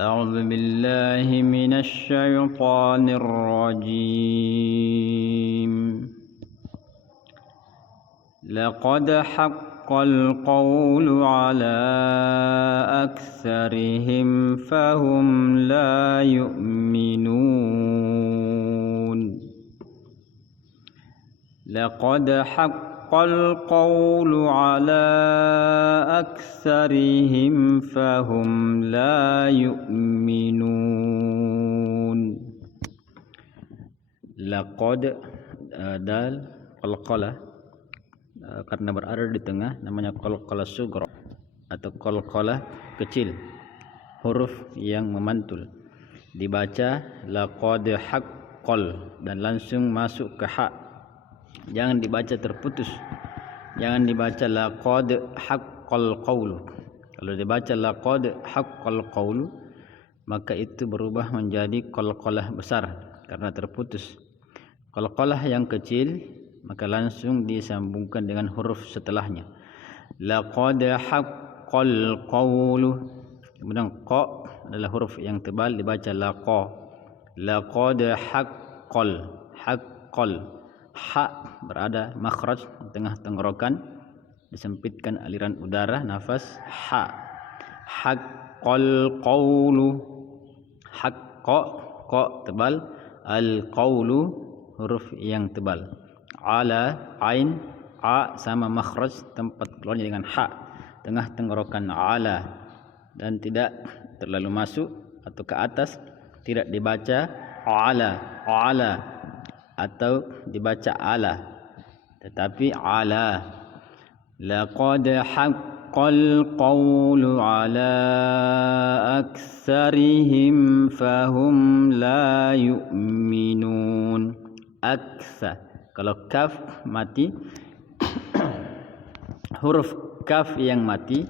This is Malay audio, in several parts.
أعوذ بالله من الشيطان الرجيم. لقد حق القول على أكثرهم فهم لا يؤمنون. لقد حق القول على أكثرهم فهم لا يؤمنون. Laqad dal qalqalah karena berada di tengah namanya qalqalah sughra atau qalqalah kecil, huruf yang memantul. Dibaca laqad haqqal dan langsung masuk ke ha. Jangan dibaca terputus. Jangan dibaca laqad haqqal qawlu. Kalau dibaca laqad haqqal qawlu, maka itu berubah menjadi qalqalah besar karena terputus. Qalqalah yang kecil maka langsung disambungkan dengan huruf setelahnya. Laqad haqqal qawlu. Kemudian qa adalah huruf yang tebal, dibaca laqa. Laqad haqqal. Ha berada makhraj tengah tenggorokan, disempitkan aliran udara nafas ha. Haqqal qawlu. Haqqa qa tebal, al qawlu huruf yang tebal. Ala ain a sama makhraj tempat keluarnya dengan ha, tengah tenggorokan ala, dan tidak terlalu masuk atau ke atas, tidak dibaca ala atau dibaca ala, tetapi ala. Laqad haqqal qawlu ala aktsarihim fahum la yu'minun. Aksa, kalau kaf mati huruf kaf yang mati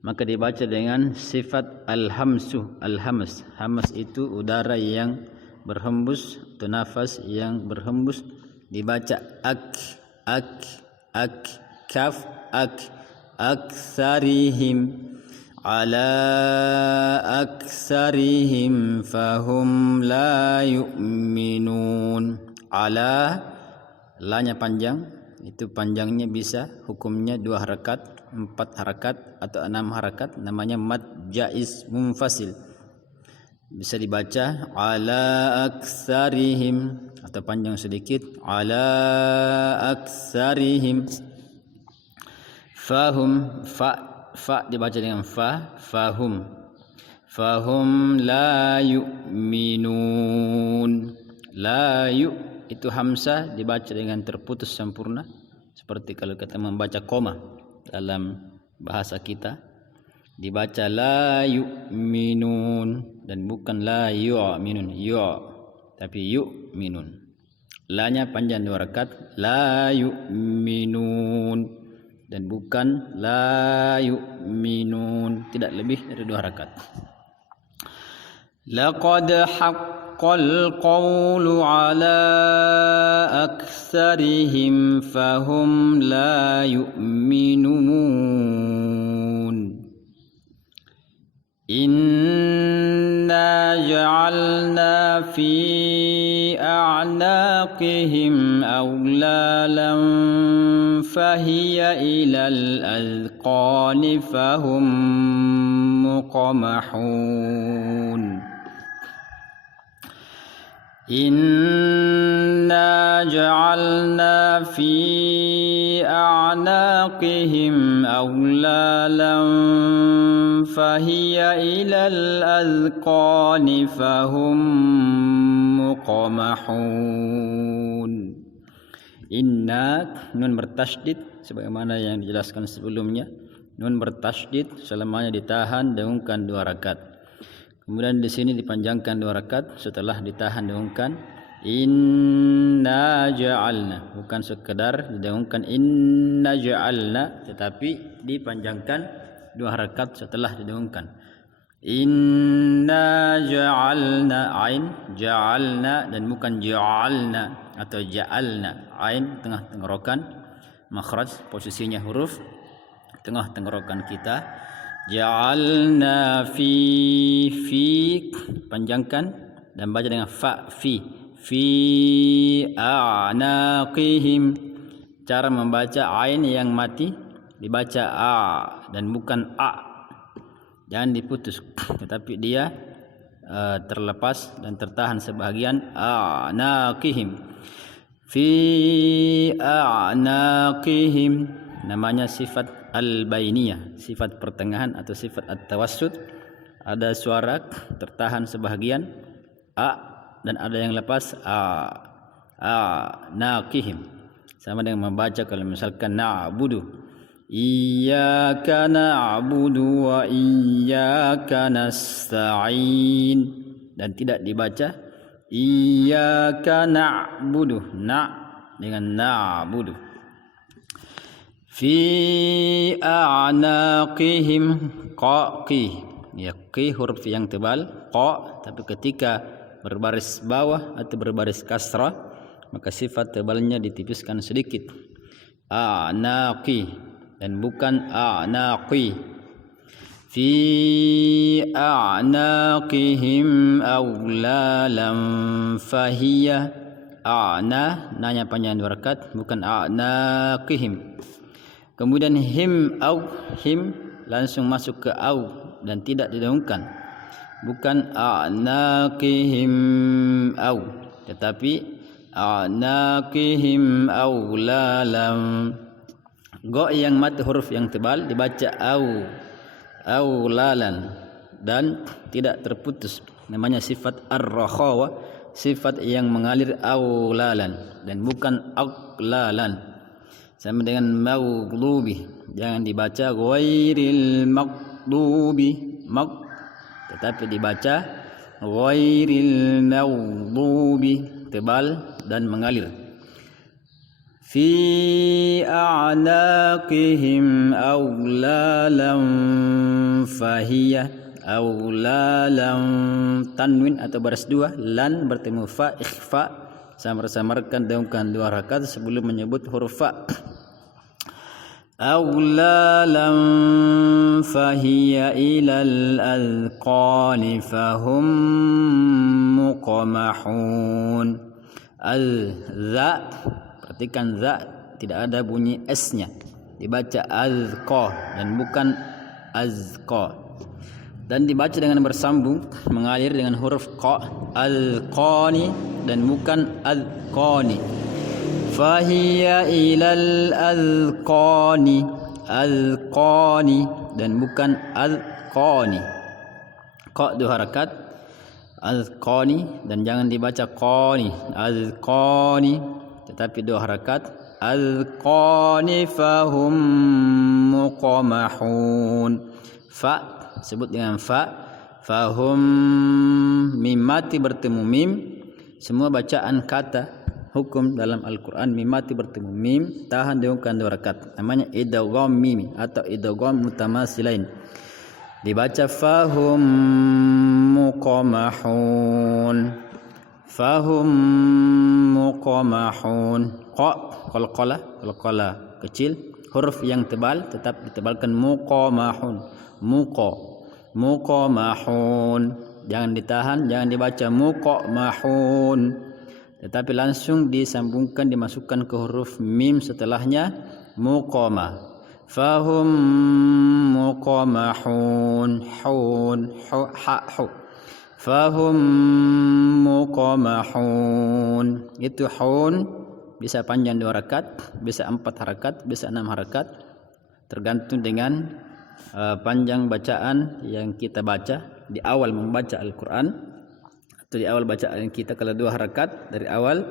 maka dibaca dengan sifat al-hamsu. Al-hams, hams itu udara yang berhembus atau nafas yang berhembus, dibaca ak kaf aktsarihim ala aktsarihim fahum la yu'minun. Ala lanya panjang, itu panjangnya bisa hukumnya 2 harakat, 4 harakat atau 6 harakat, namanya mad jaiz munfasil. Bisa dibaca ala aktsarihim atau panjang sedikit ala aktsarihim. Fahum fa dibaca dengan fa, fahum la yu'minun. La yu itu hamzah dibaca dengan terputus sempurna, seperti kalau kita membaca koma dalam bahasa kita, dibaca la yu'minun dan bukan la yu'minun, tapi yu'minun. La-nya panjang 2 harakat, la yu'minun, dan bukan la yu'minun, tidak lebih dari 2 harakat. Laqad haqqal qawlu ala aktsarihim fahum la yu'minun. Inna ja'alna fi a'naqihim aghlalan fahiya ilal azqani fahum muqamahun. Inna ja'alna fi a'naqihim aghlalan fahiya ilal azqani fahum muqamahun. Inna nun bertasydid sebagaimana yang dijelaskan sebelumnya. Nun bertasydid selamanya ditahan dengungkan 2 harakat. Kemudian di sini dipanjangkan 2 harakat setelah ditahan dengungkan. Inna ja'alna, bukan sekedar didengungkan inna ja'alna, tetapi dipanjangkan 2 harakat setelah didengungkan. Inna ja'alna ain ja'alna, dan bukan ja'alna atau ja'alna. Ain tengah tenggorokan, makhraj posisinya huruf tengah tenggorokan kita. Ja'alna fi panjangkan dan baca dengan fa fi a'naqihim. Cara membaca ain yang mati dibaca a dan bukan a, jangan diputus, tetapi dia terlepas dan tertahan sebahagian. A'naqihim, fi a'naqihim namanya sifat al-bainiyah, sifat pertengahan atau sifat at-tawassut. Ada suara tertahan sebahagian a dan ada yang lepas naqihim. Sama dengan membaca kalau misalkan na'budu, iyyaka na'budu wa iyyaka nasta'in, dan tidak dibaca iyyaka na'budu dengan na'budu. Fi a'naqihim qi, ya qi huruf yang tebal qa, tapi ketika berbaris bawah atau berbaris kasrah maka sifat tebalnya ditipiskan sedikit. A'naqi dan bukan a'naqi. Fi a'naqihim awlalam fahiyya. Nanya panjang dua rakaat, bukan a'naqihim. Kemudian him langsung masuk ke au dan tidak didahulukan, bukan a'naqihim au, tetapi a'naqihim awlalam. Go yang mati huruf yang tebal dibaca awlalan dan tidak terputus, namanya sifat ar-rakhawa, sifat yang mengalir awlalan dan bukan aqlalan. Sama dengan maghdubi, jangan dibaca ghairil maghdubi tetapi dibaca ghairil maghdubi, tebal dan mengalir. Fi a'naqihim awlalam fahiyya. Awlalam tanwin atau baris dua, lan bertemu fa, ikhfa, samar-samarkan daungkan dua rakaat sebelum menyebut huruf fa. Awlalam fahiyya ilal azqani fahum muqamahun. Al-za, perhatikan za tidak ada bunyi s-nya, dibaca azqa dan bukan azqa, dan dibaca dengan bersambung mengalir dengan huruf qa, al-qani dan bukan al-qani. Fahiyya ilal al-qani, al-qani dan bukan al-qani. Qa dua harakat, al-qani, dan jangan dibaca qani, al-qani, tetapi dua harakat, al-qani fahum muqamahun. Fa sebut dengan fa, fahum, mim mati bertemu mim. Semua bacaan kata hukum dalam Al-Quran mim mati bertemu mim tahan diungkan dua rakaat, namanya idgham mimi atau idgham mutamasilain. Dibaca fahum muqamahun, fahum muqamahun. Qa qalqalah kecil, huruf yang tebal tetap ditebalkan, muqamahun, muqamahun, jangan ditahan, jangan dibaca muqamahun, tetapi langsung disambungkan, dimasukkan ke huruf mim setelahnya, muqamah. Fahum muqamahun, fahum muqamahun. Itu hun bisa panjang 2 harakat, bisa 4 harakat, bisa 6 harakat, tergantung dengan panjang bacaan yang kita baca di awal membaca Al-Quran atau di awal bacaan kita. Kalau 2 harakat dari awal,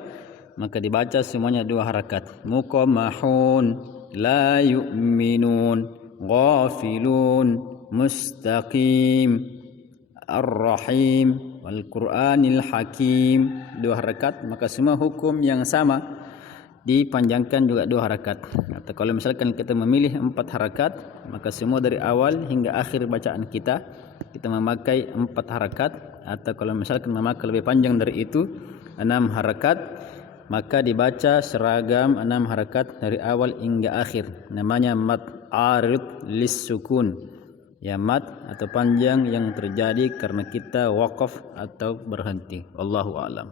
maka dibaca semuanya 2 harakat. Muqamahun, la yu'minun, ghafilun, mustaqim, ar-rahim, wal Qur'anil hakim. 2 harakat, maka semua hukum yang sama dipanjangkan juga 2 harakat. Atau kalau misalkan kita memilih 4 harakat, maka semua dari awal hingga akhir bacaan kita memakai 4 harakat. Atau kalau misalkan memakai lebih panjang dari itu, 6 harakat, maka dibaca seragam 6 harakat dari awal hingga akhir. Namanya mad arid lis sukun, ya mat atau panjang yang terjadi karena kita wakaf atau berhenti. Wallahu a'lam.